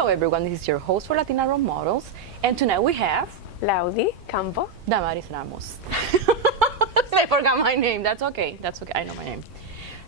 Hello everyone, this is your host for Latina Role Models, and tonight we have Laudi, Campo. Damaris, Ramos. I forgot my name, that's okay, I know my name.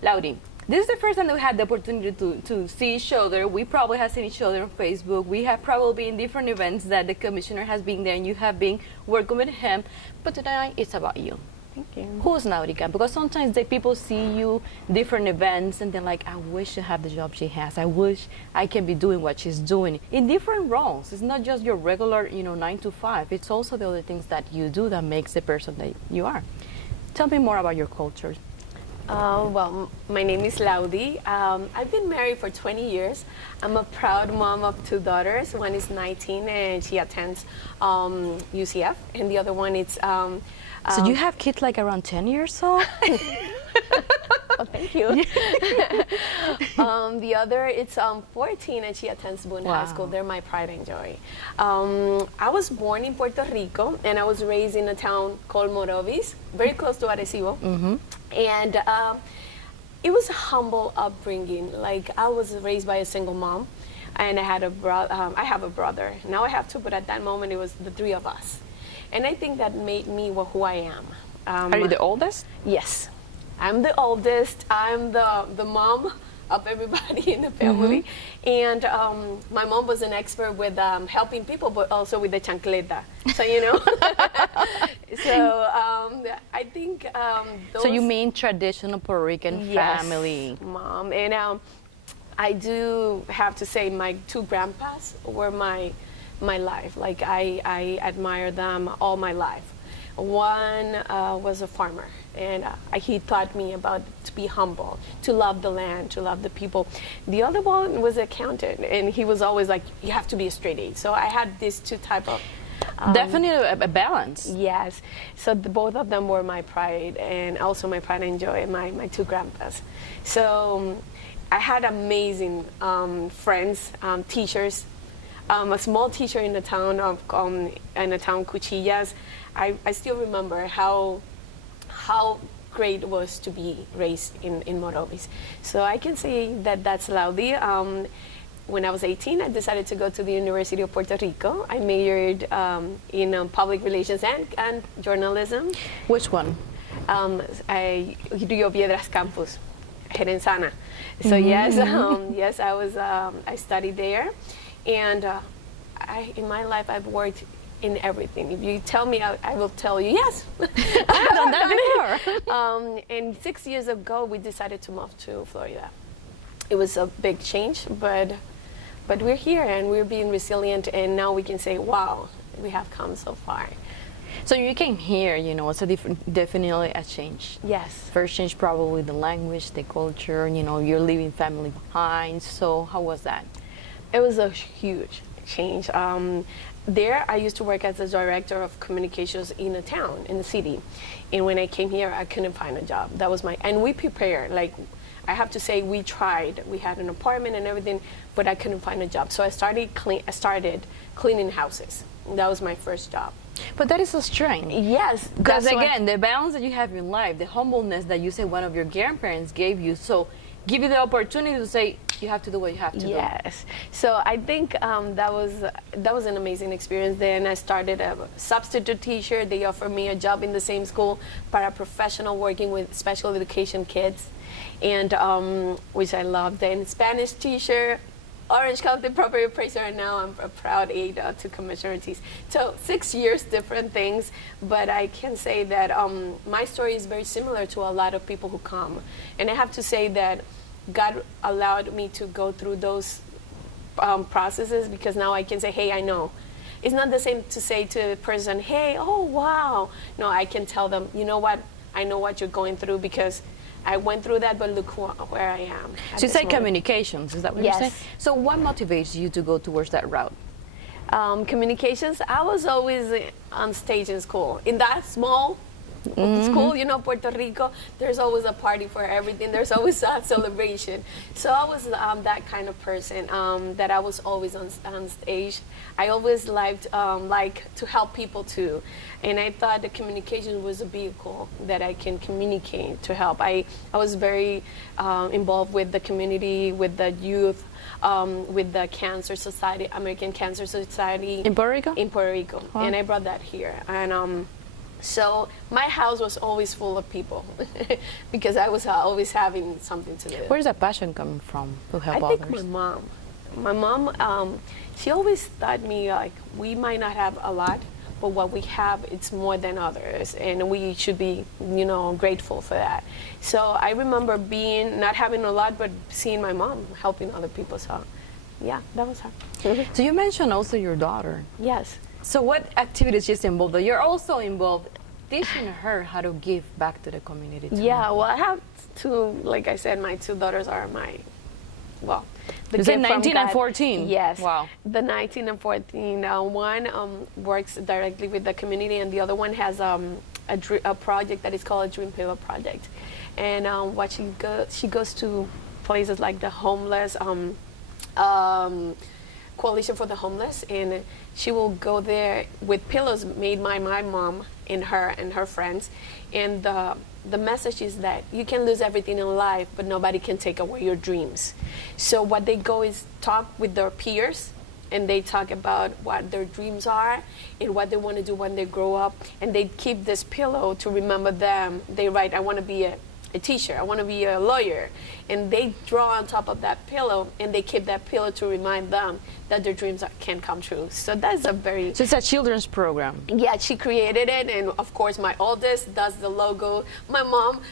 Laudi, this is the first time that we had the opportunity to see each other. We probably have seen each other on Facebook. We have probably been in different events that the commissioner has been there and you have been working with him, but tonight it's about you. Thank you. Who's Laudi? Because sometimes the people see you different events and they're like, I wish to have the job she has. I wish I can be doing what she's doing in different roles. It's not just your regular, 9 to 5. It's also the other things that you do that makes the person that you are. Tell me more about your culture. Well, my name is Laudi. I've been married for 20 years. I'm a proud mom of 2 daughters. One is 19 and she attends UCF, and the other one is... so you have kids like around 10 years old? Oh, thank you. The other, it's 14 and she attends Boone High School. They're my pride and joy. I was born in Puerto Rico and I was raised in a town called Morovis, very close to Arecibo. Mm-hmm. And it was a humble upbringing. Like, I was raised by a single mom and I had I have a brother. Now I have 2, but at that moment it was the 3 of us. And I think that made me who I am. Are you the oldest? Yes. I'm the oldest. I'm the mom of everybody in the family. Mm-hmm. And my mom was an expert with helping people, but also with the chancleta. So, So I think those... So you mean traditional Puerto Rican family? Mom. And I do have to say my 2 grandpas were my life. Like, I admire them all my life. One was a farmer, and he taught me to be humble, to love the land, to love the people. The other one was an accountant, and he was always like, you have to be a straight A. So I had these 2 type of... Definitely a balance. Yes. So both of them were my pride, and also my pride and joy, my 2 grandpas. So I had amazing friends, teachers. A small teacher in the town Cuchillas. I still remember how great it was to be raised in Morovis. So I can say that that's Laudi. When I was 18, I decided to go to the University of Puerto Rico. I majored in public relations and journalism. Which one? Rio Piedras campus, Gerenzana. So yes, yes, I studied there. And in my life, I've worked in everything. If you tell me, I will tell you, yes. I've done that before. And 6 years ago, we decided to move to Florida. It was a big change, but we're here and we're being resilient, and now we can say, wow, we have come so far. So you came here, it's definitely a change. Yes. First change, probably the language, the culture, you're leaving family behind. So how was that? It was a huge change. There, I used to work as a director of communications in a town, in the city. And when I came here, I couldn't find a job. That was and we prepared. Like, I have to say, we tried. We had an apartment and everything, but I couldn't find a job. So I started cleaning houses. That was my first job. But that is a strength. Yes. Because again, the balance that you have in life, the humbleness that you say one of your grandparents gave you, so give you the opportunity to say, you have to do what you have to do. Yes. So I think that was an amazing experience. Then I started a substitute teacher. They offered me a job in the same school, paraprofessional, working with special education kids, and which I loved. Then Spanish teacher, Orange County property appraiser, and now I'm a proud aide to Commissioner Ortiz. So 6 years, different things, but I can say that my story is very similar to a lot of people who come. And I have to say that God allowed me to go through those processes, because now I can say, hey, I know. It's not the same to say to a person, hey, oh, wow. No, I can tell them, you know what, I know what you're going through because I went through that, but look where I am. So you say communications, is that what yes. you're saying? So what motivates you to go towards that route? Communications, I was always on stage in school. In that small school. You know, Puerto Rico, there's always a party for everything. There's always a celebration. So I was that kind of person, that I was always on stage. I always liked to help people too. And I thought the communication was a vehicle that I can communicate to help. I was very involved with the community, with the youth, with the Cancer Society, American Cancer Society. In Puerto Rico? In Puerto Rico. Wow. And I brought that here. And so my house was always full of people because I was always having something to do. Where's that passion coming from to help I others? think my mom, she always thought me like, we might not have a lot, but what we have, it's more than others, and we should be, grateful for that. So I remember not having a lot, but seeing my mom helping other people. So, yeah, that was her. So you mentioned also your daughter. Yes. So what activities she's involved in? You're also involved teaching her how to give back to the community too. Yeah, well, I have two, like I said, my two daughters are the You said gift from 19 and God. 14? Yes. Wow. The 19 and 14. One works directly with the community, and the other one has a project that is called a Dream Pillow Project. And what she goes to places like the homeless, Coalition for the Homeless, and she will go there with pillows made by my mom and her friends. And the message is that you can lose everything in life, but nobody can take away your dreams. So what they go is talk with their peers, and they talk about what their dreams are and what they want to do when they grow up. And they keep this pillow to remember them. They write, I want to be a teacher, I want to be a lawyer. And they draw on top of that pillow, and they keep that pillow to remind them that their dreams can come true. So that's a very... So it's a children's program. Yeah, she created it, and of course my oldest does the logo. My mom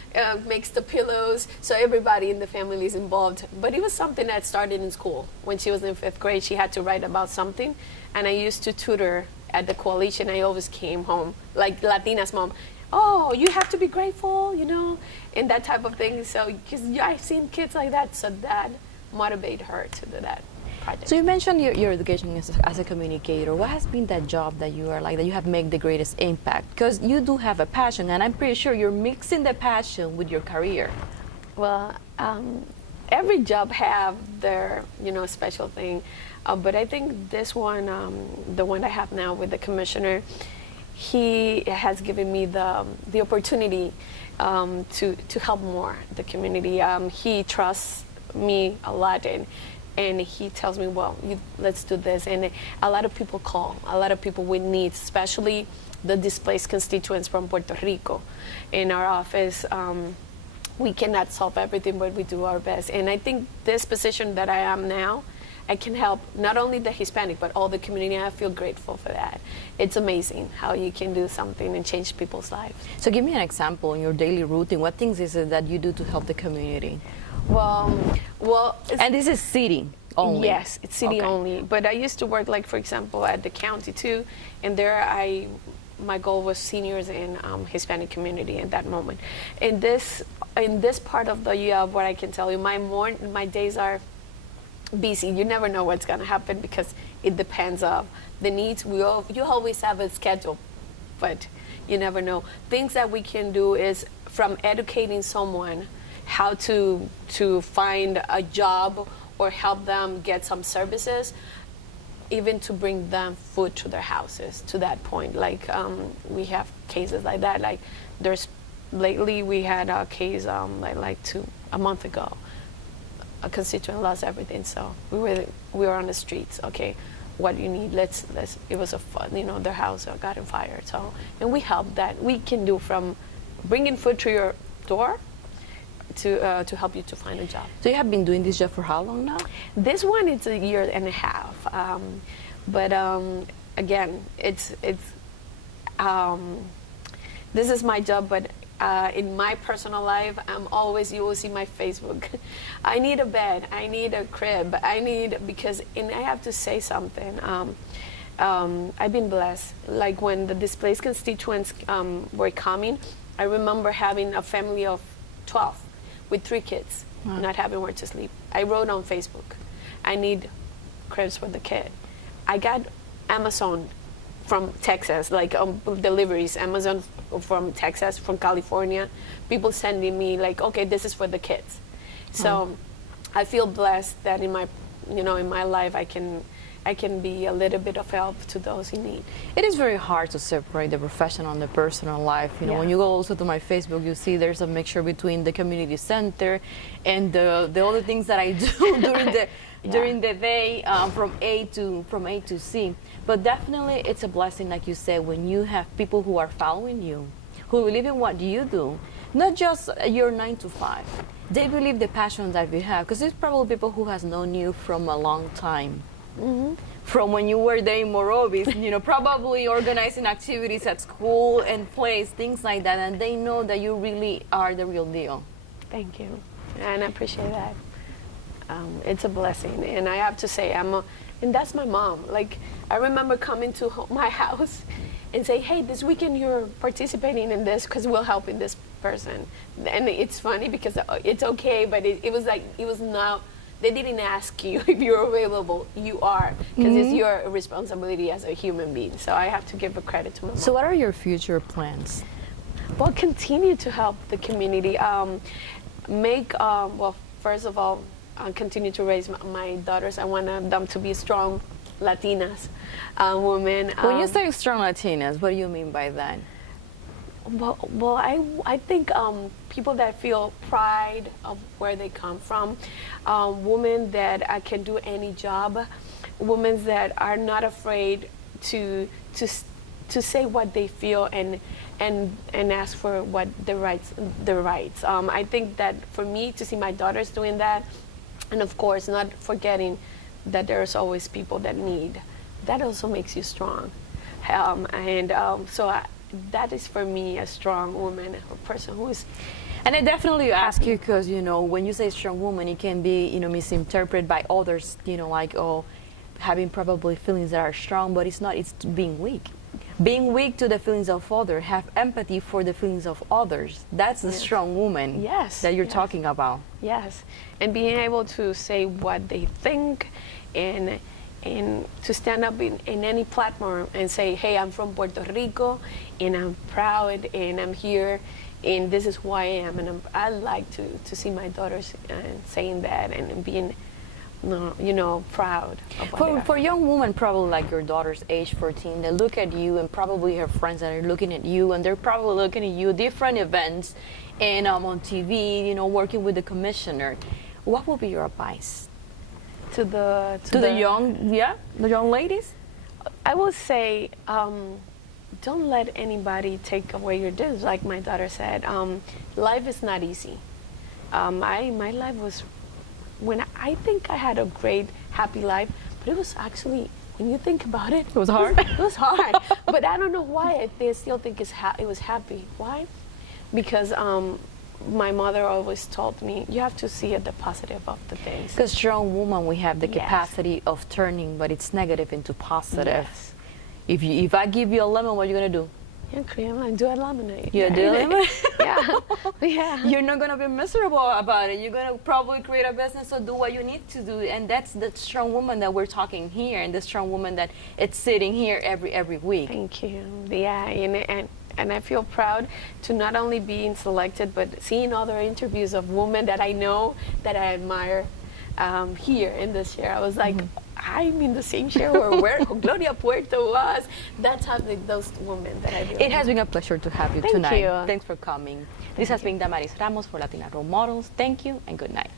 makes the pillows, so everybody in the family is involved. But it was something that started in school. When she was in 5th grade, she had to write about something, and I used to tutor at the coalition. I always came home, like Latina's mom, oh, you have to be grateful, and that type of thing. So, because I've seen kids like that, so that motivated her to do that project. So you mentioned your education as a communicator. What has been that job that you are that you have made the greatest impact? Because you do have a passion, and I'm pretty sure you're mixing the passion with your career. Well, every job have their, special thing. But I think this one, the one I have now with the commissioner, he has given me the opportunity to help more the community. He trusts me a lot, and he tells me, well, let's do this. And a lot of people call, a lot of people with needs, especially the displaced constituents from Puerto Rico. In our office, we cannot solve everything, but we do our best. And I think this position that I am now, I can help not only the Hispanic, but all the community. I feel grateful for that. It's amazing how you can do something and change people's lives. So give me an example in your daily routine. What things is it that you do to help the community? Well, and this is city only? Yes, it's city only. But I used to work, like, for example, at the county too, and there my goal was seniors and Hispanic community at that moment. In this part of the year, what I can tell you, my days are busy. You never know what's going to happen because it depends on the needs. You always have a schedule, but you never know. Things that we can do is from educating someone how to find a job or help them get some services, even to bring them food to their houses, to that point. Like we have cases like that. Like lately we had a case a month ago. A constituent lost everything, so we were on the streets. Okay, what do you need? Let's. It was a fun, their house got on fire. So, and we help that. We can do from bringing food to your door to help you to find a job. So you have been doing this job for how long now? This one, it's a year and a half. But again, it's this is my job, but. In my personal life, you will see my Facebook. I need a bed, I need a crib, and I have to say something. I've been blessed. Like when the displaced constituents were coming, I remember having a family of 12 with 3 kids, not having where to sleep. I wrote on Facebook, I need cribs for the kid. I got Amazon from Texas, like deliveries, Amazon from Texas, from California, people sending me like, okay, this is for the kids. So I feel blessed that in my, in my life I can be a little bit of help to those in need. It is very hard to separate the professional and the personal life. You know, Yeah. when you go also to my Facebook, you see there's a mixture between the community center and the other things that I do during the day, from A to C. But definitely, it's a blessing, like you said, when you have people who are following you, who believe in what you do, not just your 9 to 5. They believe the passion that you have, because there's probably people who has known you from a long time. From when you were there in Morovis, probably organizing activities at school and plays, things like that, and they know that you really are the real deal. Thank you, and I appreciate that. It's a blessing, and I have to say, and that's my mom. Like, I remember coming to my house and say, hey, this weekend you're participating in this because we're helping this person. And it's funny because it's okay, but it was not, they didn't ask you if you're available. You are, because it's your responsibility as a human being. So I have to give a credit to my mom. So what are your future plans? Well, continue to help the community. First of all, continue to raise my daughters. I want them to be strong Latinas, women. When you say strong Latinas, what do you mean by that? Well, I think people that feel pride of where they come from, women that can do any job, women that are not afraid to say what they feel and ask for what their rights. I think that for me to see my daughters doing that, and of course not forgetting that there's always people that need, that also makes you strong. That is for me a strong woman, a person who is. And I definitely ask you because, when you say strong woman, it can be, misinterpreted by others, like, having probably feelings that are strong, but it's not, it's being weak. Being weak to the feelings of others, have empathy for the feelings of others. That's the strong woman that you're talking about. Yes, and being able to say what they think and to stand up in any platform and say, hey, I'm from Puerto Rico and I'm proud and I'm here and this is who I am. And I like to see my daughters saying that and being proud of what they are. For young women, probably like your daughter's age 14, they look at you and probably her friends that are looking at you, and they're probably looking at you different events and on TV, working with the commissioner. What would be your advice To the young ladies? I will say, don't let anybody take away your dreams. Like my daughter said, life is not easy. My life was, when I think I had a great, happy life, but it was actually, when you think about it, It was hard. It was hard. But I don't know why they still think it was happy. Why? Because my mother always told me, you have to see the positive of the things. Because strong woman, we have the capacity of turning, but it's negative into positive. Yes. If I give you a lemon, what are you gonna do? Yeah, cream and do a lemonade. You do lemonade? Yeah. You're not gonna be miserable about it. You're gonna probably create a business or do what you need to do, and that's the strong woman that we're talking here, and the strong woman that it's sitting here every week. Thank you. Yeah, and I feel proud to not only being selected, but seeing other interviews of women that I know, that I admire here in this year. I was like, I'm in the same share where Gloria Puerto was. That's how those women that I really It has been a pleasure to have you Thank tonight. you. Thanks for coming. This has been Damaris Ramos for Latina Role Models. Thank you and good night.